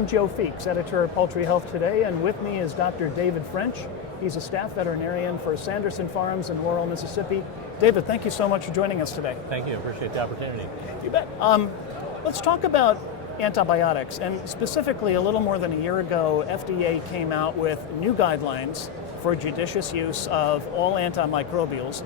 I'm Joe Feeks, editor of Poultry Health Today, and with me is Dr. David French. He's a staff veterinarian for Sanderson Farms in Laurel, Mississippi. David, thank you so much for joining us today. Thank you. Appreciate the opportunity. You bet. Let's talk about antibiotics, and specifically a little more than a year ago, FDA came out with new guidelines for judicious use of all antimicrobials.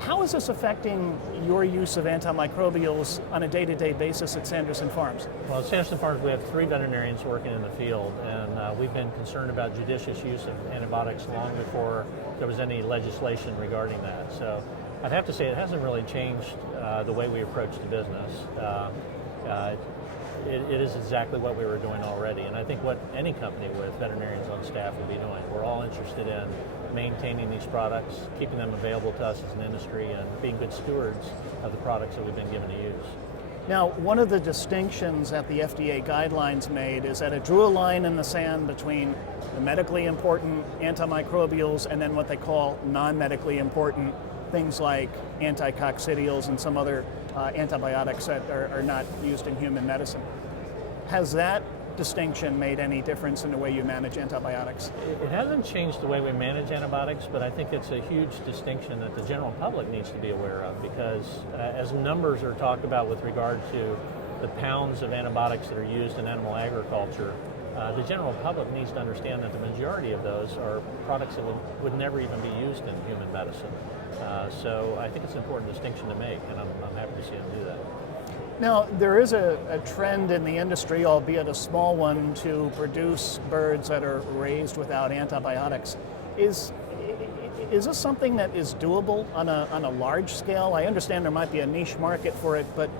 How is this affecting your use of antimicrobials on a day-to-day basis at Sanderson Farms? Well, at Sanderson Farms, we have 3 veterinarians working in the field, and we've been concerned about judicious use of antibiotics long before there was any legislation regarding that. So I'd have to say it hasn't really changed the way we approach the business. It is exactly what we were doing already, and I think what any company with veterinarians on staff would be doing. We're all interested in maintaining these products, keeping them available to us as an industry, and being good stewards of the products that we've been given to use. Now, one of the distinctions that the FDA guidelines made is that it drew a line in the sand between the medically important antimicrobials and then what they call non-medically important things like anticoccidials and some other antibiotics that are not used in human medicine. Has that distinction made any difference in the way you manage antibiotics? It hasn't changed the way we manage antibiotics, but I think it's a huge distinction that the general public needs to be aware of, because as numbers are talked about with regard to the pounds of antibiotics that are used in animal agriculture, the general public needs to understand that the majority of those are products that would never even be used in human medicine. So I think it's an important distinction to make, and I'm happy to see them do that. Now, there is a trend in the industry, albeit a small one, to produce birds that are raised without antibiotics. Is this something that is doable on a large scale? I understand there might be a niche market for it, but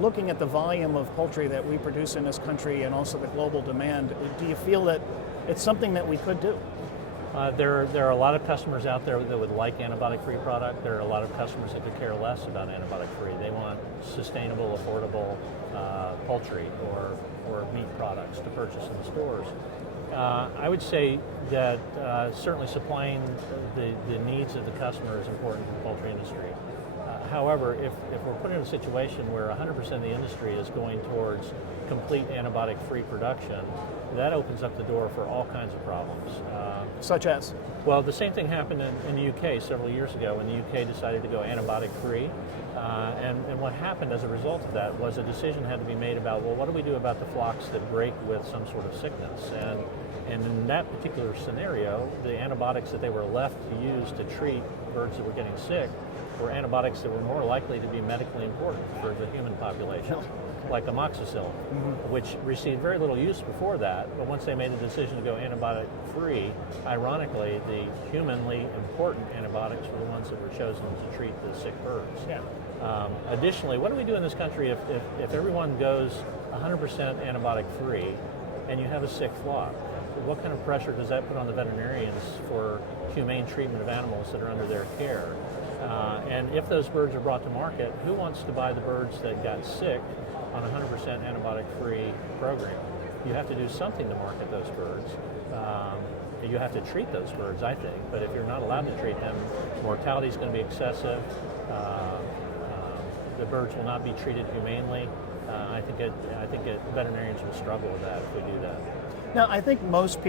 looking at the volume of poultry that we produce in this country and also the global demand, do you feel that it's something that we could do? There are a lot of customers out there that would like antibiotic-free product. There are a lot of customers that could care less about antibiotic-free. They want sustainable, affordable poultry or meat products to purchase in the stores. I would say that certainly supplying the needs of the customer is important for the poultry industry. However, if we're put in a situation where 100% of the industry is going towards complete antibiotic-free production, that opens up the door for all kinds of problems. Such as? Well, the same thing happened in the UK several years ago when the UK decided to go antibiotic-free. And what happened as a result of that was a decision had to be made about, well, what do we do about the flocks that break with some sort of sickness? And in that particular scenario, the antibiotics that they were left to use to treat birds that were getting sick were antibiotics that were more likely to be medically important for the human population, like amoxicillin, which received very little use before that, but once they made a decision to go antibiotic-free, ironically, the humanly important antibiotics were the ones that were chosen to treat the sick birds. Additionally, what do we do in this country if everyone goes 100% antibiotic-free and you have a sick flock? What kind of pressure does that put on the veterinarians for humane treatment of animals that are under their care? And if those birds are brought to market, who wants to buy the birds that got sick on a 100% antibiotic-free program? You have to do something to market those birds. You have to treat those birds, I think, but if you're not allowed to treat them, mortality is going to be excessive. The birds will not be treated humanely. I think veterinarians will struggle with that if we do that. Now, I think most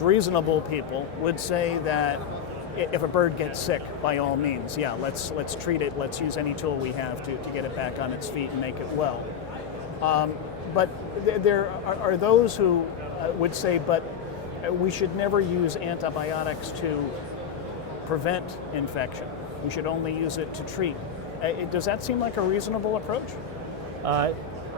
reasonable people would say that if a bird gets sick, by all means, yeah, let's treat it. Let's use any tool we have to get it back on its feet and make it well. But there are those who would say, but we should never use antibiotics to prevent infection. We should only use it to treat. Does that seem like a reasonable approach?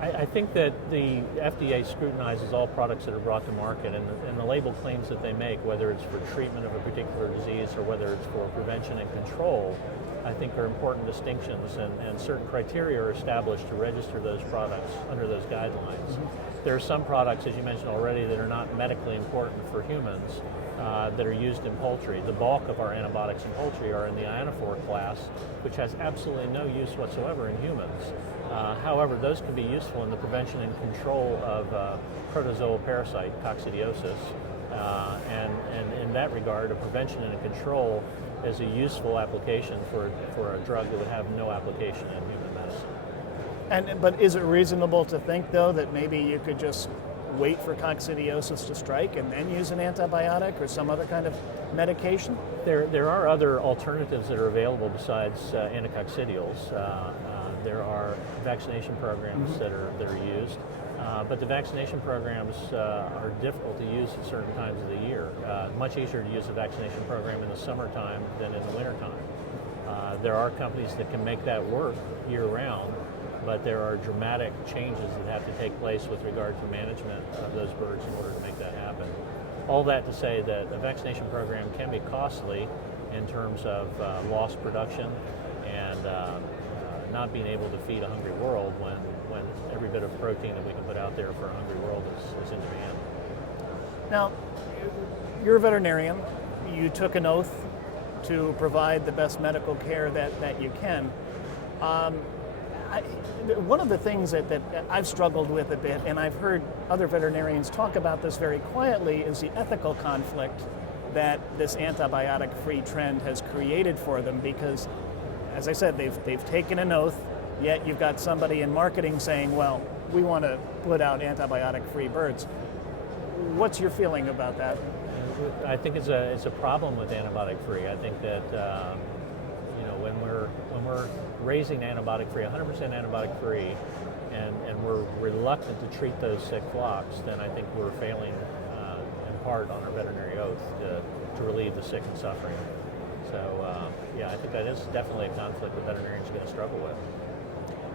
I think that the FDA scrutinizes all products that are brought to market, and the label claims that they make, whether it's for treatment of a particular disease or whether it's for prevention and control, I think are important distinctions, and certain criteria are established to register those products under those guidelines. There are some products, as you mentioned already, that are not medically important for humans that are used in poultry. The bulk of our antibiotics in poultry are in the ionophore class, which has absolutely no use whatsoever in humans. However, those can be useful in the prevention and control of protozoal parasite coccidiosis. And in that regard, a prevention and a control is a useful application for a drug that would have no application in human medicine. But is it reasonable to think, though, that maybe you could just wait for coccidiosis to strike and then use an antibiotic or some other kind of medication? There are other alternatives that are available besides anticoccidials. There are vaccination programs that are used, but the vaccination programs are difficult to use at certain times of the year. Much easier to use a vaccination program in the summertime than in the wintertime. There are companies that can make that work year-round, but there are dramatic changes that have to take place with regard to management of those birds in order to make that happen. All that to say that a vaccination program can be costly in terms of lost production and not being able to feed a hungry world when every bit of protein that we can put out there for a hungry world is in demand. Now, you're a veterinarian. You took an oath to provide the best medical care that you can. One of the things that I've struggled with a bit, and I've heard other veterinarians talk about this very quietly, is the ethical conflict that this antibiotic-free trend has created for them, because, as I said, they've taken an oath, yet you've got somebody in marketing saying, well, we want to put out antibiotic-free birds. What's your feeling about that? I think it's a problem with antibiotic-free. I think that when we're raising antibiotic-free, 100% antibiotic-free, and we're reluctant to treat those sick flocks, then I think we're failing in part on our veterinary oath to relieve the sick and suffering. So I think that is definitely a conflict that veterinarians are going to struggle with.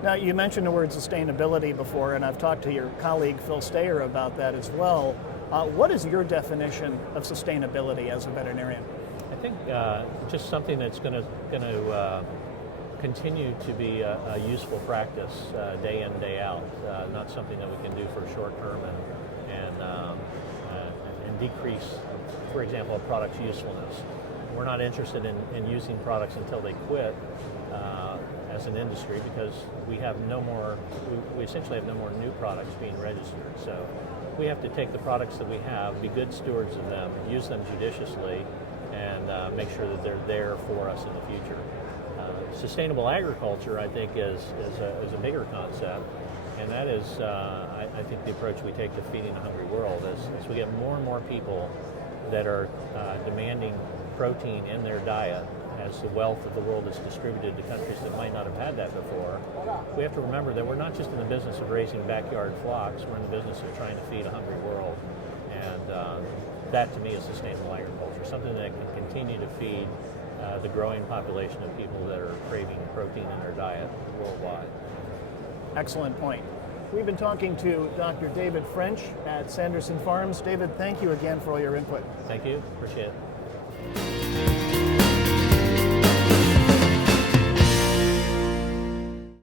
Now, you mentioned the word sustainability before, and I've talked to your colleague Phil Steyer about that as well. What is your definition of sustainability as a veterinarian? I think just something that's going to continue to be a useful practice day in, day out, not something that we can do for a short term and decrease, for example, a product's usefulness. We're not interested in using products until they quit as an industry, because we essentially have no more new products being registered. So we have to take the products that we have, be good stewards of them, use them judiciously, and make sure that they're there for us in the future. Sustainable agriculture, I think, is a bigger concept, and that is, I think, the approach we take to feeding a hungry world. As we get more and more people that are demanding protein in their diet, as the wealth of the world is distributed to countries that might not have had that before, we have to remember that we're not just in the business of raising backyard flocks, we're in the business of trying to feed a hungry world. And that, to me, is sustainable agriculture, something that can continue to feed the growing population of people that are craving protein in their diet worldwide. Excellent point. We've been talking to Dr. David French at Sanderson Farms. David, thank you again for all your input. Thank you. Appreciate it.